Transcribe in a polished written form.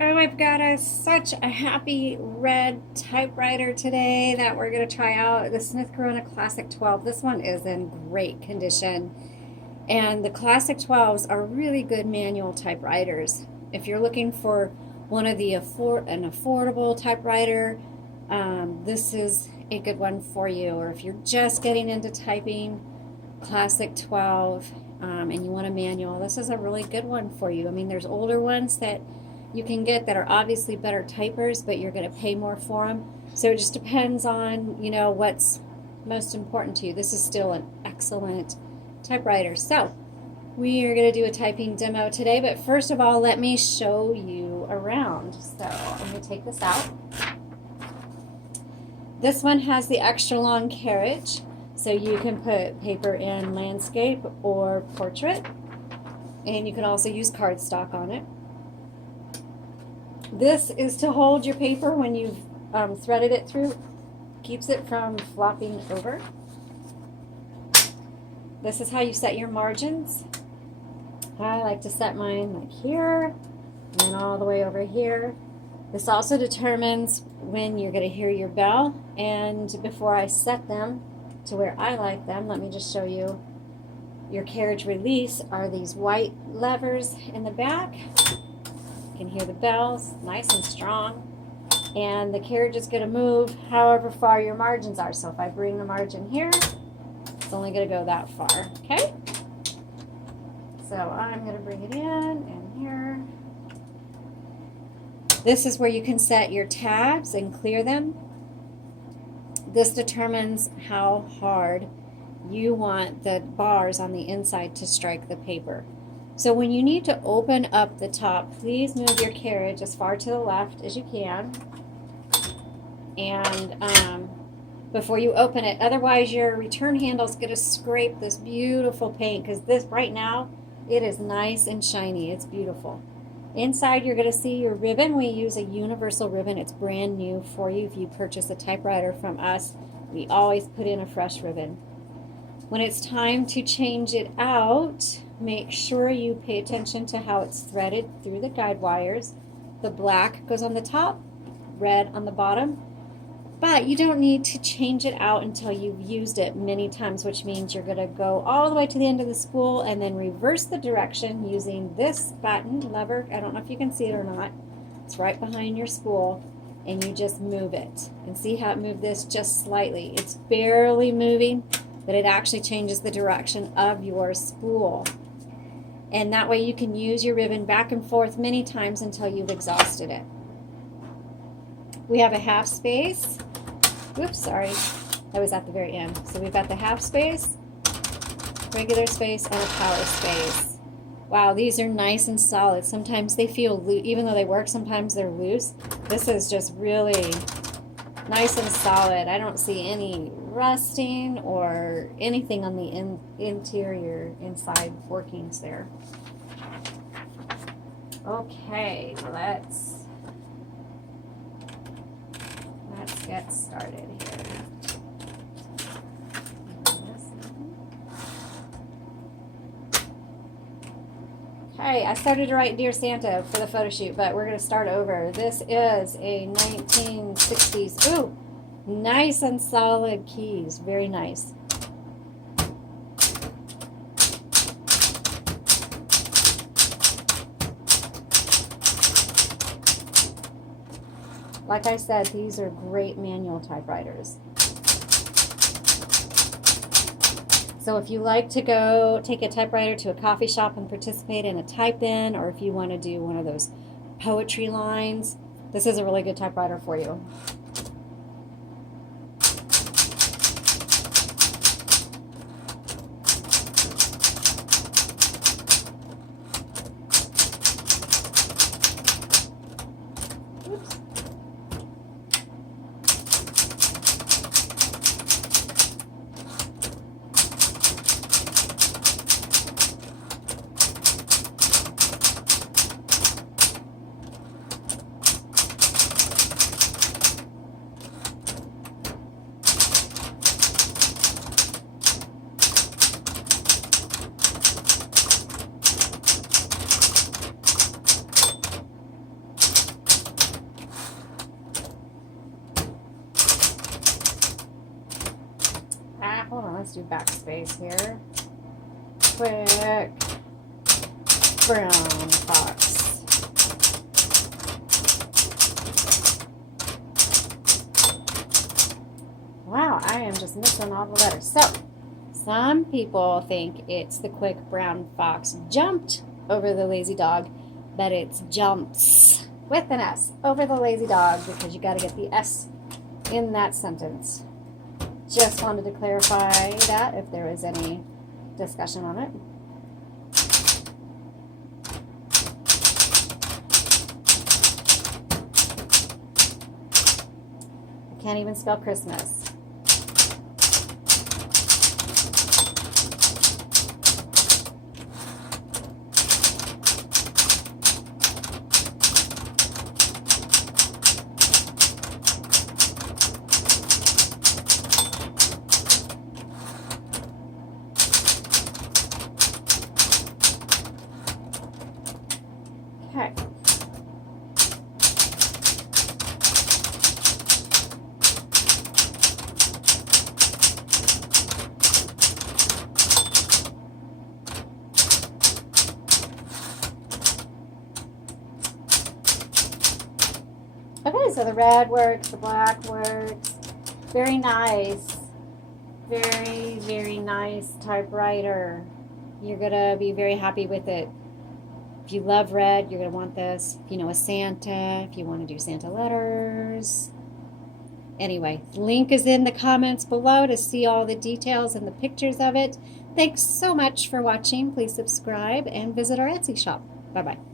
Oh, I've got such a happy red typewriter today that we're going to try out. The Smith Corona Classic 12. This one is in great condition. And the Classic 12s are really good manual typewriters. If you're looking for one of the an affordable typewriter, this is a good one for you. Or if you're just getting into typing, Classic 12, and you want a manual, this is a really good one for you. I mean, there's older ones that you can get that are obviously better typers, but you're going to pay more for them. So it just depends on, what's most important to you. This is still an excellent typewriter. So we are going to do a typing demo today, but first of all, let me show you around. So I'm going to take this out. This one has the extra long carriage, so you can put paper in landscape or portrait, and you can also use cardstock on it. This is to hold your paper when you've threaded it through, keeps it from flopping over. This is how you set your margins. I like to set mine like here and then all the way over here. This also determines when you're going to hear your bell, and before I set them to where I like them, let me just show you. Your carriage release are these white levers in the back. You can hear the bells, nice and strong, and the carriage is going to move however far your margins are. So if I bring the margin here, it's only going to go that far, okay? So I'm going to bring it in and here. This is where you can set your tabs and clear them. This determines how hard you want the bars on the inside to strike the paper. So when you need to open up the top, please move your carriage as far to the left as you can, and before you open it. Otherwise your return handle is going to scrape this beautiful paint, because this right now it is nice and shiny. It's beautiful. Inside you're going to see your ribbon. We use a universal ribbon. It's brand new for you. If you purchase a typewriter from us, we always put in a fresh ribbon. When it's time to change it out, make sure you pay attention to how it's threaded through the guide wires. The black goes on the top, red on the bottom, but you don't need to change it out until you've used it many times, which means you're going to go all the way to the end of the spool and then reverse the direction using this button lever. I don't know if you can see it or not. It's right behind your spool, and you just move it. And see how it moved this just slightly. It's barely moving, but it actually changes the direction of your spool. And that way you can use your ribbon back and forth many times until you've exhausted it. We have a half space. Whoops, sorry. That was at the very end. So we've got the half space, regular space, and a power space. Wow, these are nice and solid. Sometimes they feel loose, even though they work, sometimes they're loose. This is just really nice and solid. I don't see any rusting or anything on the interior inside workings there. Okay, let's get started here. Okay, I started to write Dear Santa for the photo shoot, but we're going to start over. This is a 1960s. Ooh, nice and solid keys. Very nice. Like I said, these are great manual typewriters. So if you like to go take a typewriter to a coffee shop and participate in a type-in, or if you want to do one of those poetry lines, this is a really good typewriter for you. Oops. do backspace here. Quick brown fox. Wow, I am just missing all the letters. So, some people think it's the quick brown fox jumped over the lazy dog, but it's jumps with an S over the lazy dog because you got to get the S in that sentence. Just wanted to clarify that if there was any discussion on it. I can't even spell Christmas. Okay. Okay, so the red works, the black works. Very nice. Very, very nice typewriter. You're going to be very happy with it. If you love red, you're going to want this. If you know a Santa, if you want to do Santa letters. Anyway, link is in the comments below to see all the details and the pictures of it. Thanks so much for watching. Please subscribe and visit our Etsy shop. Bye-bye.